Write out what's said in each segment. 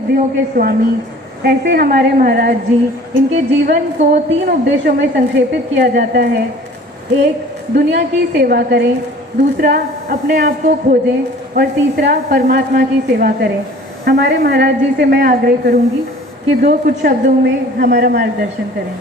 सिद्धियों के स्वामी ऐसे हमारे महाराज जी, इनके जीवन को 3 उपदेशों में संक्षेपित किया जाता है। एक, दुनिया की सेवा करें, दूसरा, अपने आप को खोजें और तीसरा, परमात्मा की सेवा करें। हमारे महाराज जी से मैं आग्रह करूंगी कि कुछ शब्दों में हमारा मार्गदर्शन करें।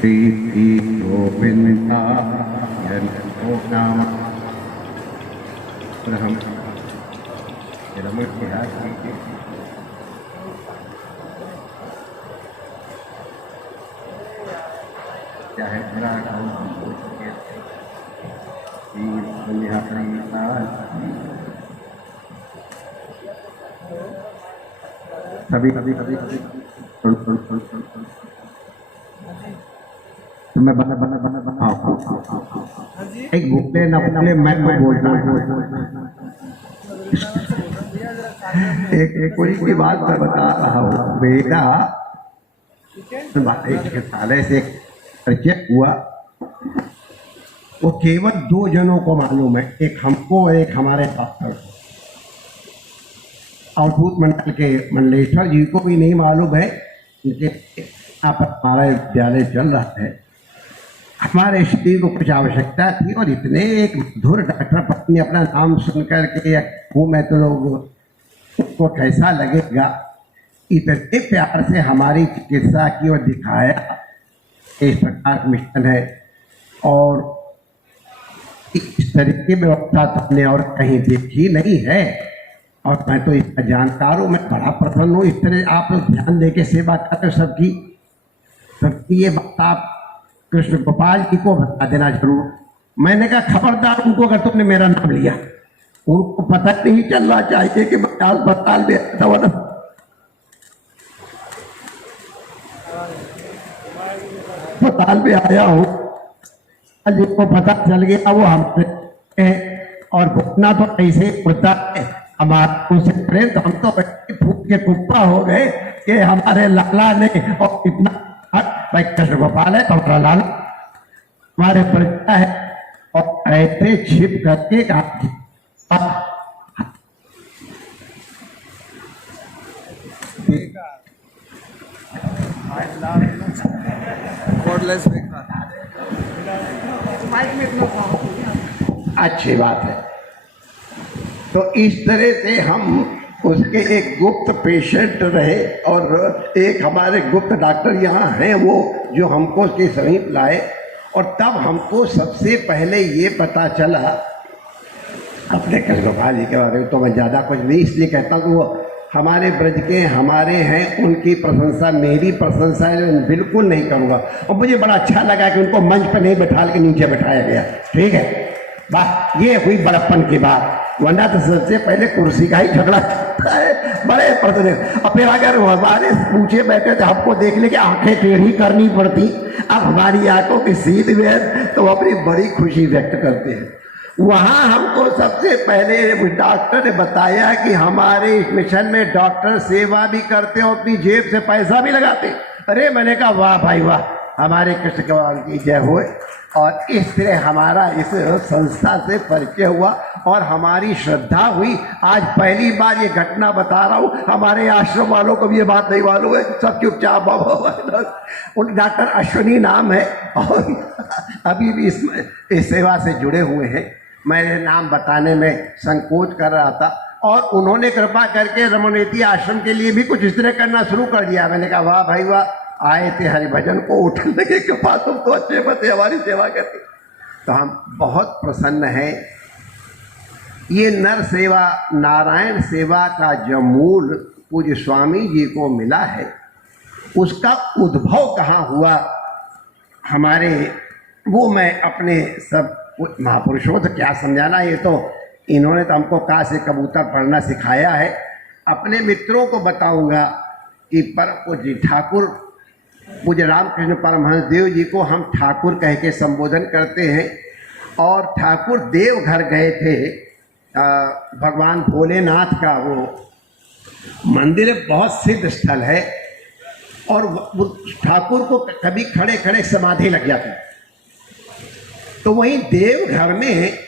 श्री गोविंदाय नमः। चाहे कभी कभी कभी मैं बना बना बना बना एक भूखले न भूखले मैं बोलता हूँ। एक कोई की बात मैं बता रहा हूँ। बेटा एक साले से परिचय हुआ, वो केवल 2 जनों को मालूम है, एक हमको और एक हमारे डॉक्टर को। अवधूत मंडल के मंडलेश्वर जी को भी नहीं मालूम है, उनके आप हमारा विद्यालय चल रहा है। हमारे स्त्री को कुछ आवश्यकता थी और इतने एक मधुर डॉक्टर पत्नी अपना नाम सुन करके हूँ मैं तो लोग उसको कैसा लगेगा, इतने प्यार से हमारी चिकित्सा की और दिखाया। इस प्रकार मिशन है और इस तरह की व्यवस्था तो हमने और कहीं देखी नहीं है और मैं तो इसका जानकार हूँ। मैं बड़ा प्रसन्न हूँ। इस तरह आप ध्यान दे के सेवा करते हो सबकी ये बात आप कृष्ण गोपाल जी को बता देना जरूर। मैंने कहा खबरदार उनको, अगर तुमने मेरा नाम लिया, उनको पता नहीं चलना चाहिए कि मैं अस्पताल में अस्पताल में आया हूँ। जिसको पता चल गया वो हमसे और घुटना तो ऐसे होता है हमारा उसे प्रेम, तो हम तो फूक के कुप्पा हो गए कि हमारे लाला ने और इतना भाई कृष्ण गोपाल है तो हमारा लाला हमारे परिचय है और ऐसे छिप करके अच्छी बात है। तो इस तरह से हम उसके एक गुप्त पेशेंट रहे और एक हमारे गुप्त डॉक्टर यहाँ हैं वो जो हमको उसके समीप लाए। और तब हमको सबसे पहले ये पता चला अपने कृष्ण गोपाल जी के बारे में। तो मैं ज़्यादा कुछ नहीं इसलिए कहता हूँ कि वो हमारे ब्रज के हमारे हैं, उनकी प्रशंसा मेरी प्रशंसा है बिल्कुल नहीं करूँगा। और मुझे बड़ा अच्छा लगा कि उनको मंच पर नहीं बैठा के नीचे बैठाया गया। ठीक है, वाह, ये हुई बड़प्पन की बात। वरना तो सबसे पहले कुर्सी का ही झगड़ा है, बड़े प्रसन्न। और फिर अगर हमारे पूछे बैठे तो हमको देखने की आंखें टेढ़ी करनी पड़ती, अब हमारी आंखों की सीध में है तो अपनी बड़ी खुशी व्यक्त करते हैं। वहाँ हमको सबसे पहले डॉक्टर ने बताया कि हमारे इस मिशन में डॉक्टर सेवा भी करते और अपनी जेब से पैसा भी लगाते। अरे मैंने कहा वाह भाई वाह, हमारे कृष्ण गोपाल की जय हो। और इस तरह हमारा इस संस्था से परिचय हुआ और हमारी श्रद्धा हुई। आज पहली बार ये घटना बता रहा हूँ, हमारे आश्रम वालों को भी ये बात नहीं मालूम है, सब चुपचाप। उन डॉक्टर अश्विनी नाम है और अभी भी इस सेवा से जुड़े हुए हैं। मेरे नाम बताने में संकोच कर रहा था और उन्होंने कृपा करके रमणेती आश्रम के लिए भी कुछ इस तरह करना शुरू कर दिया। मैंने कहा वाह भाई वाह, आए थे हरिभजन को उठने लगे के पास, तुम तो अच्छे बते हमारी सेवा करते। तो हम बहुत प्रसन्न हैं। ये नर सेवा नारायण सेवा का जो मूल पूज्य स्वामी जी को मिला है, उसका उद्भव कहाँ हुआ हमारे, वो मैं अपने सब महापुरुषों से क्या समझाना। ये तो इन्होंने तो हमको कहा से कबूतर पढ़ना सिखाया है। अपने मित्रों को बताऊंगा कि परम पूज्य ठाकुर पूज्य रामकृष्ण परमहंस देव जी को हम ठाकुर कह के संबोधन करते हैं। और ठाकुर देवघर गए थे, भगवान भोलेनाथ का वो मंदिर बहुत सिद्ध स्थल है, और वो ठाकुर को कभी खड़े खड़े समाधि लग जाती। तो वहीं देवघर में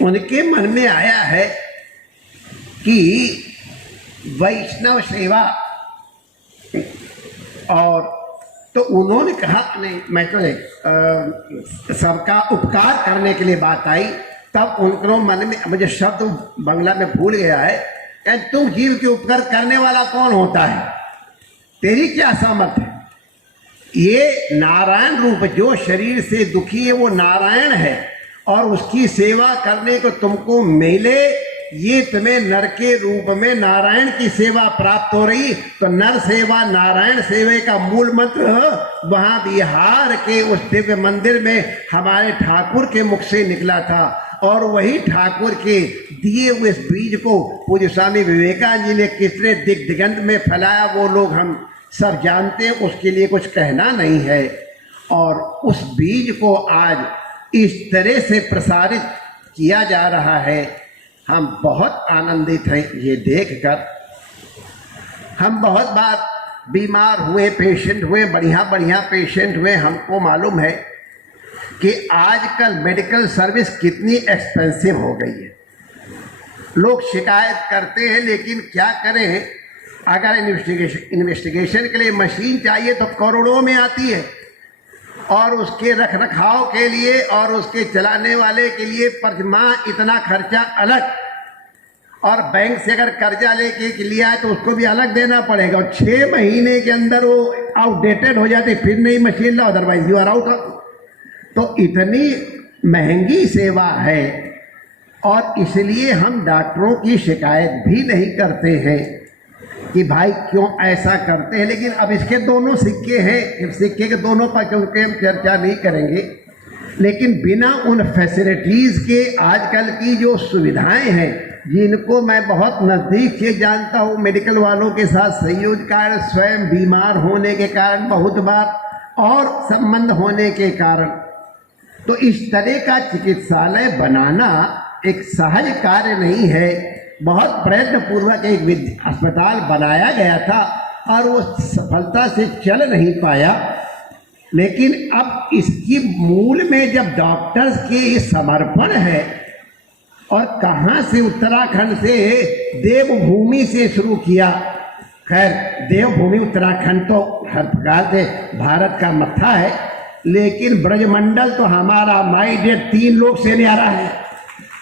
उनके मन में आया है कि वैष्णव सेवा, और तो उन्होंने कहा नहीं, मैं तो सबका उपकार करने के लिए बात आई। तब उनको मन में, मुझे शब्द बंगला में भूल गया है, कि तुम जीव के उपकार करने वाला कौन होता है, तेरी क्या सामर्थ्य है। ये नारायण रूप जो शरीर से दुखी है वो नारायण है, और उसकी सेवा करने को तुमको मिले, ये तुम्हें नर के रूप में नारायण की सेवा प्राप्त हो रही। तो नर सेवा नारायण सेवा का मूल मंत्र वहां बिहार के उस दिव्य मंदिर में हमारे ठाकुर के मुख से निकला था, और वही ठाकुर के दिए हुए इस बीज को पूज्य स्वामी विवेकानंद जी ने कितने दिग्दिगंत में फैलाया वो लोग हम सब जानते हैं, उसके लिए कुछ कहना नहीं है। और उस बीज को आज इस तरह से प्रसारित किया जा रहा है, हम बहुत आनंदित हैं ये देखकर। हम बहुत बार बीमार हुए, पेशेंट हुए, बढ़िया बढ़िया पेशेंट हुए, हमको मालूम है कि आजकल मेडिकल सर्विस कितनी एक्सपेंसिव हो गई है। लोग शिकायत करते हैं, लेकिन क्या करें, अगर इन्वेस्टिगेशन के लिए मशीन चाहिए तो करोड़ों में आती है, और उसके रख रखाव के लिए और उसके चलाने वाले के लिए पर माह इतना खर्चा अलग, और बैंक से अगर कर्जा लेके लिया है तो उसको भी अलग देना पड़ेगा, और 6 महीने के अंदर वो आउटडेटेड हो जाते, फिर नई मशीन लो, अदरवाइज यू आर आउट। तो इतनी महंगी सेवा है, और इसलिए हम डॉक्टरों की शिकायत भी नहीं करते हैं कि भाई क्यों ऐसा करते हैं। लेकिन अब इसके दोनों सिक्के हैं, सिक्के के दोनों पर क्योंकि हम चर्चा नहीं करेंगे, लेकिन बिना उन फैसिलिटीज़ के आजकल की जो सुविधाएं हैं, जिनको मैं बहुत नज़दीक से जानता हूँ, मेडिकल वालों के साथ सहयोग कारण, स्वयं बीमार होने के कारण बहुत बार, और संबंध होने के कारण, तो इस तरह का चिकित्सालय बनाना एक सहज कार्य नहीं है। बहुत प्रयत्नपूर्वक एक अस्पताल बनाया गया था, और वो सफलता से चल नहीं पाया। लेकिन अब इसकी मूल में जब डॉक्टर्स के समर्पण है, और कहाँ से, उत्तराखंड से, देवभूमि से शुरू किया। खैर देवभूमि उत्तराखंड तो हर प्रकार से भारत का मत्था है, लेकिन ब्रजमंडल तो हमारा माई डियर 3 लोग से न्यारा है।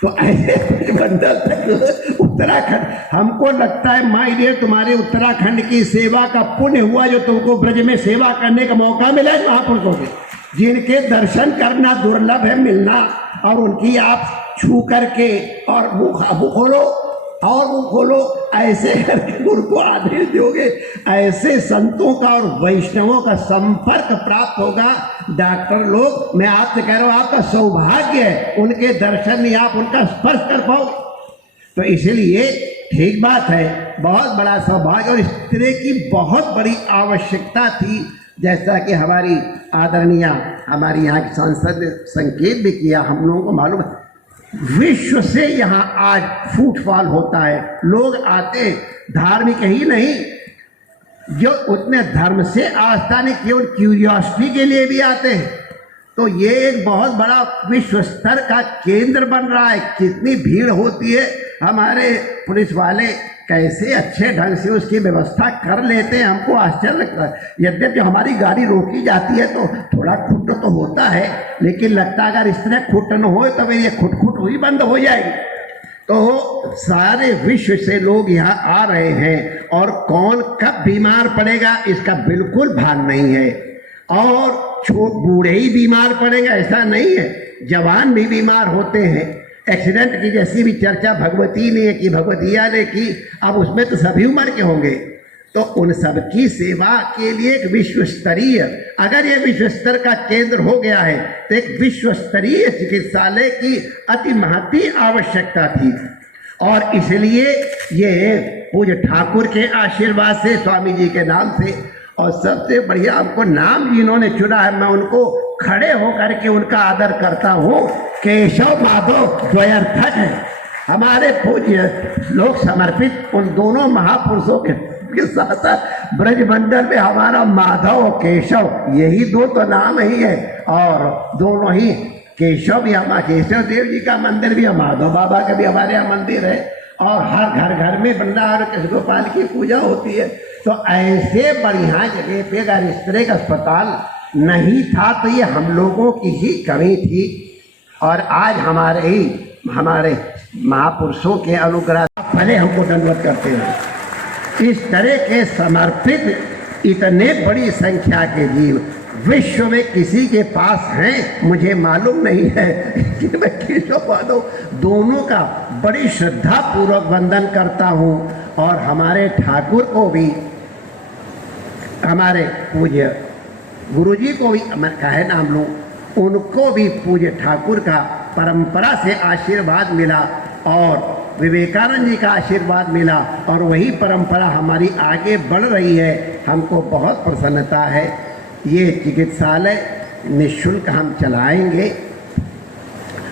तो ऐसे ब्रजमंडल तक उत्तराखंड, हमको लगता है माई डियर तुम्हारे उत्तराखंड की सेवा का पुण्य हुआ जो तुमको ब्रज में सेवा करने का मौका मिला है महापुरुषों के, जिनके दर्शन करना दुर्लभ है मिलना, और उनकी आप छू करके और मुँह खोलो और मुँह खोलो ऐसे करके उनको आदेश दोगे, ऐसे संतों का और वैष्णवों का संपर्क प्राप्त होगा। डॉक्टर लोग, मैं आपसे कह रहा हूँ, आपका सौभाग्य है, उनके दर्शन में आप उनका स्पर्श कर पाओ। तो इसलिए ठीक बात है, बहुत बड़ा सौभाग्य, और इस तरह की बहुत बड़ी आवश्यकता थी। जैसा कि हमारी आदरणीय हमारी यहाँ की सांसद ने संकेत भी किया, हम लोगों को मालूम है विश्व से यहाँ आज फुटफॉल होता है। लोग आते धार्मिक ही नहीं, जो उतने धर्म से आस्था नहीं, केवल क्यूरियोसिटी के लिए भी आते हैं। तो ये एक बहुत बड़ा विश्व स्तर का केंद्र बन रहा है। कितनी भीड़ होती है, हमारे पुलिस वाले कैसे अच्छे ढंग से उसकी व्यवस्था कर लेते हैं, हमको आश्चर्य लगता है। यद्यपि हमारी गाड़ी रोकी जाती है तो थोड़ा खुट तो होता है, लेकिन लगता है अगर इस तरह खुट न हो तो ये खुट हुई बंद हो जाएगी। तो सारे विश्व से लोग यहाँ आ रहे हैं, और कौन कब बीमार पड़ेगा इसका बिल्कुल भान नहीं है। और बूढ़े ही बीमार पड़ेगा ऐसा नहीं है, जवान भी बीमार होते हैं। एक्सीडेंट की जैसी भी चर्चा भगवती ने की, भगवतिया ने की, अब उसमें तो सभी उम्र के होंगे। तो उन सबकी सेवा के लिए एक विश्व स्तरीय, अगर ये विश्व स्तर का केंद्र हो गया है तो एक विश्व स्तरीय चिकित्सालय की अति महती आवश्यकता थी। और इसलिए ये पूज्य ठाकुर के आशीर्वाद से, स्वामी जी के नाम से, और सबसे बढ़िया हमको नाम जिन्होंने चुना है, मैं उनको खड़े होकर के उनका आदर करता हूँ। केशव माधव द्वयर्थक है, हमारे पूज्य लोग समर्पित उन दोनों महापुरुषों के साथ साथ ब्रजमंडल में हमारा माधव और केशव, यही दो तो नाम ही है। और दोनों ही केशव भी, हमारा केशव देव जी का मंदिर भी है, माधव बाबा का भी हमारे यहाँ मंदिर है, और हर घर घर में वृंदावन कृष्ण गोपाल की पूजा होती है। तो ऐसे बढ़िया जगह पे अगर इस तरह का अस्पताल नहीं था तो ये हम लोगों की ही कमी थी। और आज हमारे महापुरुषों के अनुग्रह भले हमको दंडवत करते हैं। इस तरह के समर्पित इतने बड़ी संख्या के जीव विश्व में किसी के पास हैं मुझे मालूम नहीं है, लेकिन मैं केशव माधव दोनों का बड़ी श्रद्धा पूर्वक वंदन करता हूँ। और हमारे ठाकुर को भी, हमारे पूज्य गुरुजी को भी मैं कहे नाम लूँ, उनको भी पूज्य ठाकुर का परंपरा से आशीर्वाद मिला और विवेकानंद जी का आशीर्वाद मिला, और वही परंपरा हमारी आगे बढ़ रही है। हमको बहुत प्रसन्नता है। ये चिकित्सालय निःशुल्क हम चलाएंगे,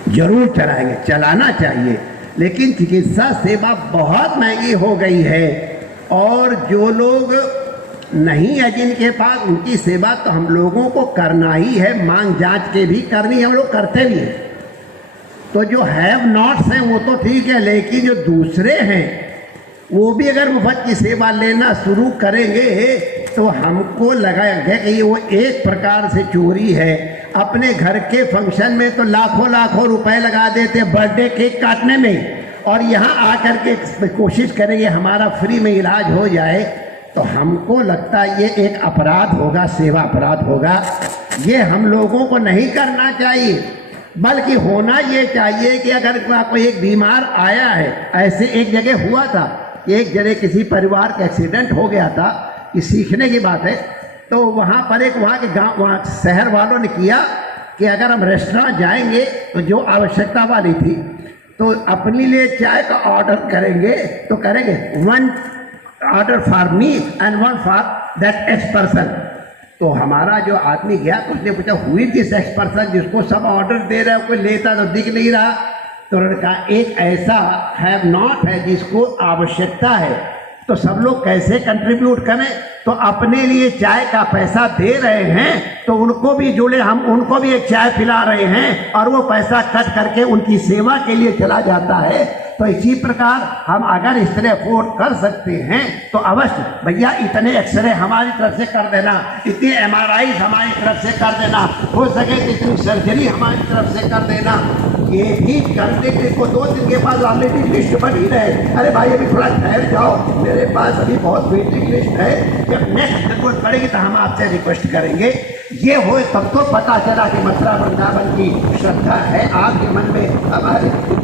जरूर चलाएंगे, चलाना चाहिए, लेकिन चिकित्सा सेवा बहुत महंगी हो गई है। और जो लोग नहीं है जिनके पास, उनकी सेवा तो हम लोगों को करना ही है, मांग जांच के भी करनी है, हम लोग करते भी हैं। तो जो हैव नॉट्स हैं वो तो ठीक है, लेकिन जो दूसरे हैं वो भी अगर मुफ्त की सेवा लेना शुरू करेंगे तो हमको लगेगा कि वो एक प्रकार से चोरी है। अपने घर के फंक्शन में तो लाखों लाखों रुपए लगा देते बर्थडे केक काटने में, और यहाँ आकर के कोशिश करेंगे हमारा फ्री में इलाज हो जाए, तो हमको लगता है ये एक अपराध होगा, सेवा अपराध होगा। ये हम लोगों को नहीं करना चाहिए, बल्कि होना ये चाहिए कि अगर कोई एक बीमार आया है, ऐसे एक जगह हुआ था, एक जगह किसी परिवार का एक्सीडेंट हो गया था, ये सीखने की बात है। तो वहाँ पर एक वहाँ के गाँव, वहाँ शहर वालों ने किया कि अगर हम रेस्टोरेंट जाएंगे तो जो आवश्यकता वाली थी तो अपने लिए चाय का ऑर्डर करेंगे, तो करेंगे 1 order for me and 1 for that x person. तो हमारा जो आदमी गया तो उसने पूछा हुई दिस एक्स पर्सन जिसको सब ऑर्डर दे रहा है, कोई लेता तो दिख नहीं रहा। तो उन्होंने कहा एक ऐसा हैव नॉट है जिसको आवश्यकता है, तो सब लोग कैसे कंट्रीब्यूट करें। तो अपने लिए चाय का पैसा दे रहे हैं तो उनको भी जोड़े, हम उनको भी एक चाय पिला रहे हैं और वो पैसा कट करके उनकी सेवा के लिए चला जाता है। तो इसी प्रकार हम अगर इस तरह अफोर्ड कर सकते हैं तो अवश्य भैया इतने एक्सरे हमारी तरफ से कर देना, इतनी MRI हमारी तरफ से कर देना, हो सके तो इतनी सर्जरी हमारी तरफ से कर देना। ये भी करने के को 2 दिन के बाद ऑलरेडी लिस्ट बनी रहे, अरे भाई अभी थोड़ा ठहर जाओ, मेरे पास अभी बहुत वेटिंग लिस्ट है, जब नेक्स्ट जरूरत पड़ेगी तो हम आपसे रिक्वेस्ट करेंगे। ये हो तब तो पता चला कि मथुरा वृंदावन की श्रद्धा है आपके मन में, हमारे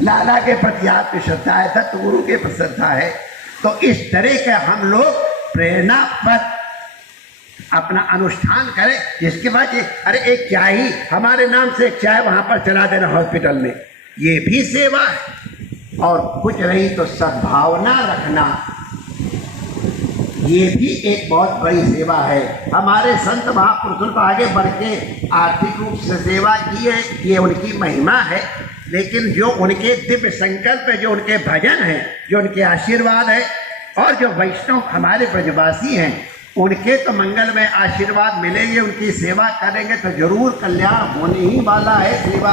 लाला के प्रति आपकी श्रद्धा है, दत्त गुरु के प्रति श्रद्धा है। तो इस तरह के हम लोग प्रेरणा पर अपना अनुष्ठान करें, जिसके बाद अरे एक चाय ही हमारे नाम से एक चाय वहां पर चला देना हॉस्पिटल में, ये भी सेवा है। और कुछ नहीं तो सद्भावना रखना, ये भी एक बहुत बड़ी सेवा है। हमारे संत महापुरुषों को आगे बढ़ के आर्थिक रूप से सेवा की है, ये उनकी महिमा है। लेकिन जो उनके दिव्य संकल्प है, जो उनके भजन है, जो उनके आशीर्वाद है, और जो वैष्णव हमारे ब्रजवासी हैं उनके तो मंगल में आशीर्वाद मिलेंगे, उनकी सेवा करेंगे तो जरूर कल्याण होने ही वाला है। सेवा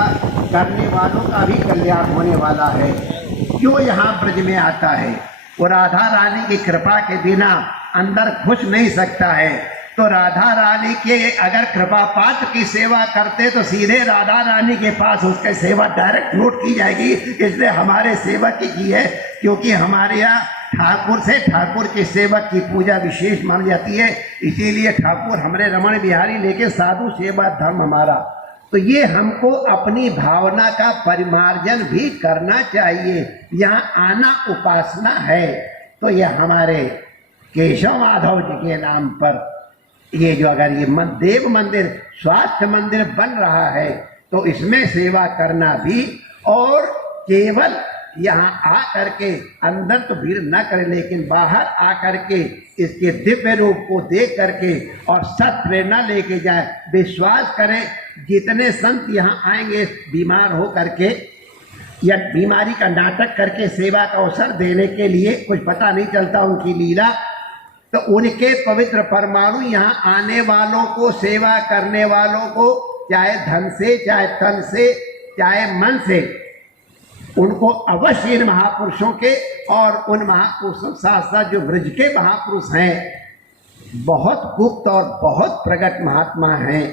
करने वालों का भी कल्याण होने वाला है। जो यहाँ ब्रज में आता है वो राधा रानी की कृपा के बिना अंदर घुस नहीं सकता है। तो राधा रानी के अगर कृपा पात्र की सेवा करते तो सीधे राधा रानी के पास उसकी सेवा डायरेक्ट नोट की जाएगी। इसलिए हमारे सेवक की है, क्योंकि हमारे यहाँ ठाकुर से ठाकुर के सेवक की पूजा विशेष मानी जाती है। इसीलिए ठाकुर हमारे रमण बिहारी लेके साधु सेवा धर्म हमारा। तो ये हमको अपनी भावना का परिमार्जन भी करना चाहिए। यहाँ आना उपासना है। तो यह हमारे केशव माधव जी के नाम पर ये जो अगर ये देव मंदिर स्वास्थ्य मंदिर बन रहा है तो इसमें सेवा करना भी, और केवल यहाँ आ करके अंदर तो भीड़ न करे, लेकिन बाहर आ करके इसके दिव्य रूप को देख करके और सत प्रेरणा लेके जाए। विश्वास करें, जितने संत यहाँ आएंगे बीमार हो करके या बीमारी का नाटक करके सेवा का अवसर देने के लिए, कुछ पता नहीं चलता उनकी लीला, तो उनके पवित्र परमाणु यहाँ आने वालों को, सेवा करने वालों को, चाहे धन से, चाहे तन से, चाहे मन से, उनको अवश्य इन महापुरुषों के और उन महापुरुषों साथ साथ जो ब्रज के महापुरुष हैं, बहुत गुप्त और बहुत प्रकट महात्मा हैं।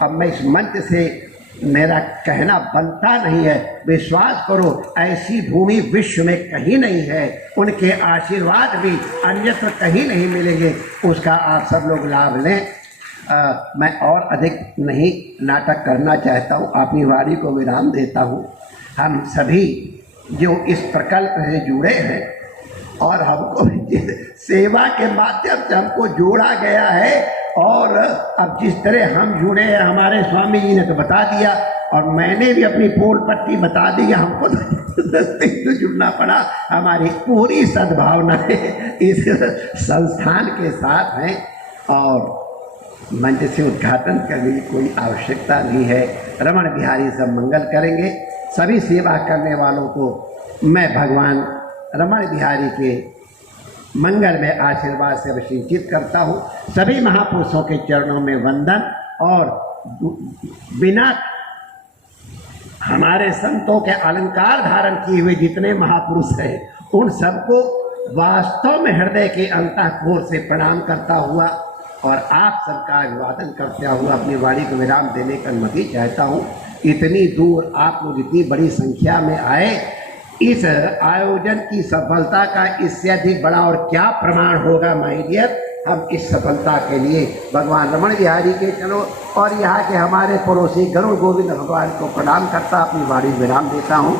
अब मैं इस मंच से मेरा कहना बनता नहीं है, विश्वास करो ऐसी भूमि विश्व में कहीं नहीं है, उनके आशीर्वाद भी अन्यत्र कहीं नहीं मिलेंगे, उसका आप सब लोग लाभ लें। मैं और अधिक नहीं नाटक करना चाहता हूँ, अपनी वाणी को विराम देता हूँ। हम सभी जो इस प्रकल्प से जुड़े हैं और हमको सेवा के माध्यम से हमको जोड़ा गया है, और अब जिस तरह हम जुड़े हैं, हमारे स्वामी जी ने तो बता दिया और मैंने भी अपनी पोल पट्टी बता दी, हमको तो जुड़ना पड़ा। हमारी पूरी सद्भावना इस संस्थान के साथ है और मंच से उद्घाटन करने की कोई आवश्यकता नहीं है। रमण बिहारी सब मंगल करेंगे। सभी सेवा करने वालों को मैं भगवान रमण बिहारी के मंगल में आशीर्वाद से अभिषेचित करता हूँ। सभी महापुरुषों के चरणों में वंदन, और बिना हमारे संतों के अलंकार धारण किए हुए जितने महापुरुष हैं, उन सबको वास्तव में हृदय के अंतःकोर से प्रणाम करता हुआ और आप सबका अभिवादन करता हुआ अपनी वाणी को विराम देने की अनुमति चाहता हूँ। इतनी दूर आप लोग इतनी बड़ी संख्या में आए, इस आयोजन की सफलता का इससे अधिक बड़ा और क्या प्रमाण होगा माय डियर। हम इस सफलता के लिए भगवान रमण बिहारी के चलो और यहाँ के हमारे पड़ोसी गरुड़ गोविंद भगवान को प्रणाम करता अपनी वाणी विराम देता हूँ।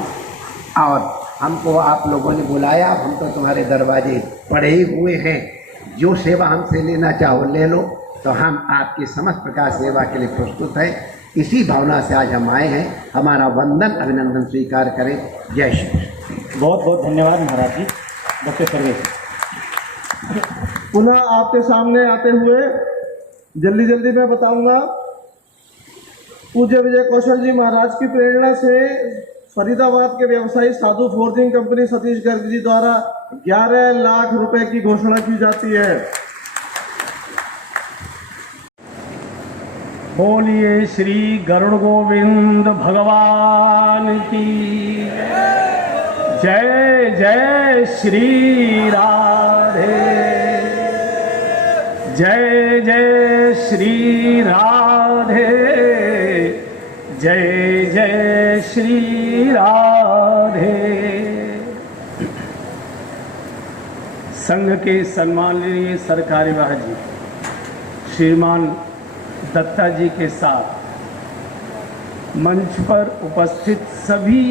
और हमको आप लोगों ने बुलाया, हम तो तुम्हारे दरवाजे पड़े ही हुए हैं, जो सेवा हमसे लेना चाहो ले लो, तो हम आपकी समस्त प्रकार सेवा के लिए प्रस्तुत हैं। इसी भावना से आज हम आए हैं। हमारा वंदन अभिनंदन स्वीकार करें। जय श्री कृष्ण। बहुत बहुत धन्यवाद महाराज जी। डॉक्टर सर्वेश पुनः आपके सामने आते हुए जल्दी मैं बताऊंगा, पूज्य विजय कौशल जी महाराज की प्रेरणा से फरीदाबाद के व्यवसायी साधु फोर्जिंग कंपनी सतीश गर्ग जी द्वारा 11 लाख रुपए की घोषणा की जाती है। बोलिए श्री गरुड़ गोविंद भगवान की जय। जय श्री राधे, जय जय श्री राधे, जय जय श्री राधे। संघ के सम्माननीय सरकारी महाजी श्रीमान दत्ता जी के साथ मंच पर उपस्थित सभी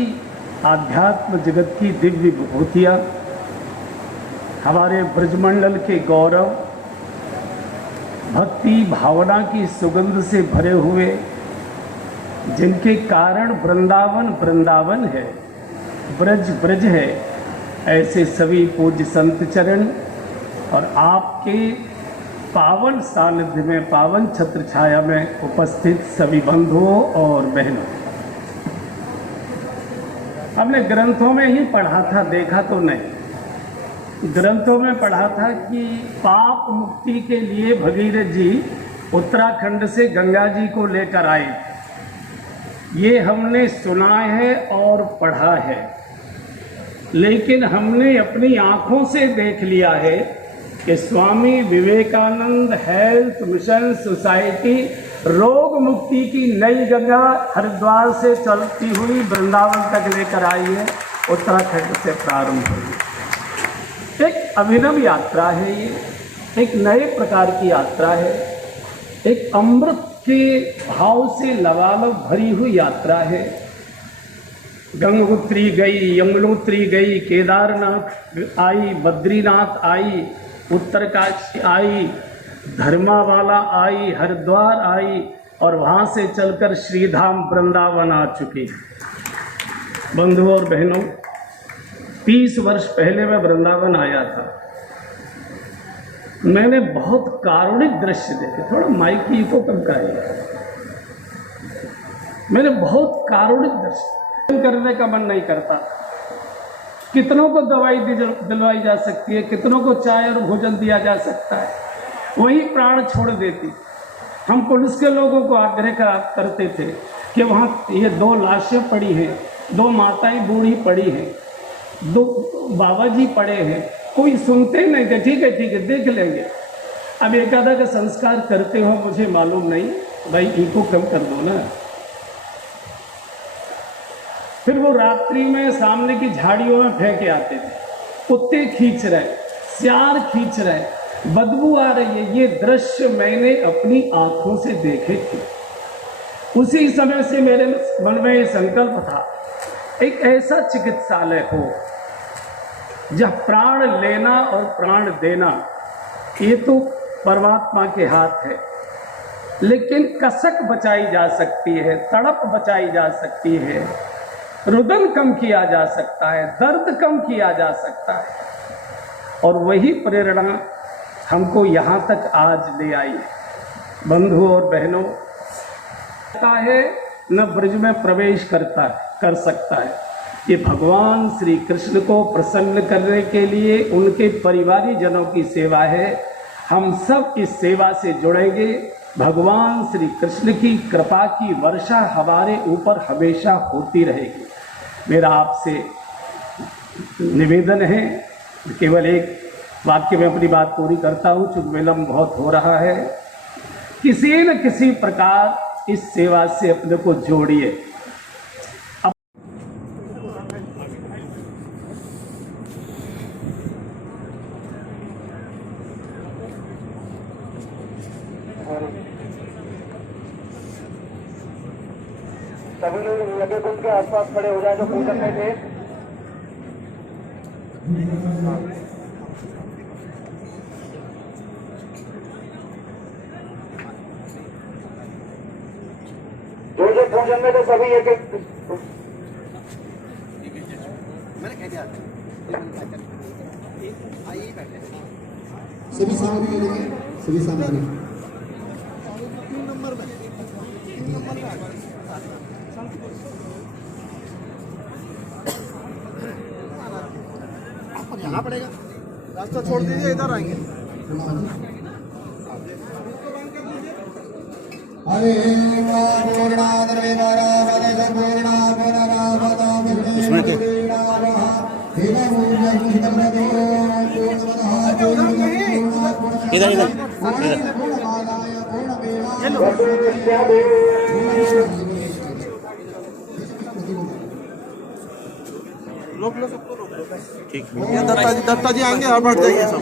आध्यात्म जगत की दिव्य विभूतियाँ, हमारे ब्रजमंडल के गौरव, भक्ति भावना की सुगंध से भरे हुए, जिनके कारण वृंदावन वृंदावन है, ब्रज ब्रज है, ऐसे सभी पूज्य संत चरण और आपके पावन सानिध्य में, पावन छत्र छाया में उपस्थित सभी बंधुओं और बहनों, हमने ग्रंथों में ही पढ़ा था, देखा तो नहीं। ग्रंथों में पढ़ा था कि पाप मुक्ति के लिए भगीरथ जी उत्तराखंड से गंगा जी को लेकर आए। ये हमने सुना है और पढ़ा है, लेकिन हमने अपनी आँखों से देख लिया है कि Swami Vivekananda health mission society रोग मुक्ति की नई गंगा हरिद्वार से चलती हुई वृंदावन तक लेकर आई है, उत्तराखंड से प्रारंभ हुई। एक अभिनव यात्रा है ये, एक नए प्रकार की यात्रा है, एक अमृत के भाव से लबालब भरी हुई यात्रा है। गंगोत्री गई, यमुनोत्री गई, केदारनाथ आई, बद्रीनाथ आई, उत्तरकाशी आई, धर्मावाला आई, हरिद्वार आई और वहाँ से चलकर श्रीधाम वृंदावन आ चुकी। बंधुओं और बहनों, 30 वर्ष पहले मैं वृंदावन आया था। मैंने बहुत कारुणिक दृश्य देखे। थोड़ा माइक की इको कम कराइए। मैंने बहुत कारुणिक दृश्य करने का मन नहीं करता। कितनों को दवाई दिलवाई जा सकती है, कितनों को चाय और भोजन दिया जा सकता है, वही प्राण छोड़ देती। हम पुलिस के लोगों को आग्रह करते थे कि वहाँ ये 2 लाशें पड़ी हैं, 2 माताएं बूढ़ी पड़ी हैं, 2 बाबा जी पड़े हैं, कोई सुनते नहीं थे। ठीक है देख लेंगे। अब एक आधा का संस्कार करते हो मुझे मालूम नहीं, भाई इनको कम कर दो ना। फिर वो रात्रि में सामने की झाड़ियों में फेंके आते थे। कुत्ते खींच रहे, सियार खींच रहे, बदबू आ रही है। ये दृश्य मैंने अपनी आंखों से देखे थे। उसी समय से मेरे मन में ये संकल्प था, एक ऐसा चिकित्सालय हो जब प्राण लेना और प्राण देना ये तो परमात्मा के हाथ है, लेकिन कसक बचाई जा सकती है, तड़प बचाई जा सकती है, रुदन कम किया जा सकता है, दर्द कम किया जा सकता है। और वही प्रेरणा हमको यहाँ तक आज ले आई। बंधु और बहनों, है न ब्रज में प्रवेश कर सकता है। ये भगवान श्री कृष्ण को प्रसन्न करने के लिए उनके परिवारी जनों की सेवा है। हम सब इस सेवा से जुड़ेंगे। भगवान श्री कृष्ण की कृपा की वर्षा हमारे ऊपर हमेशा होती रहेगी। मेरा आपसे निवेदन है, केवल एक वाक्य में अपनी बात पूरी करता हूँ, चूँकि विलम्ब बहुत हो रहा है। किसी न किसी प्रकार इस सेवा से अपने को जोड़िए। सभी लोग लगे कुंड के आसपास खड़े हो जाए जो पूजन में थे। जो पूजन में थे सभी एक मैंने कह दिया सभी सामग्री लेंगे, सभी सामग्री जाना पड़ेगा। रास्ता छोड़ दीजिए, इधर आएंगे। हरे इधर लोग सबको रोक लो। ठीक, दत्ता जी आएंगे और बैठ जाइए सब।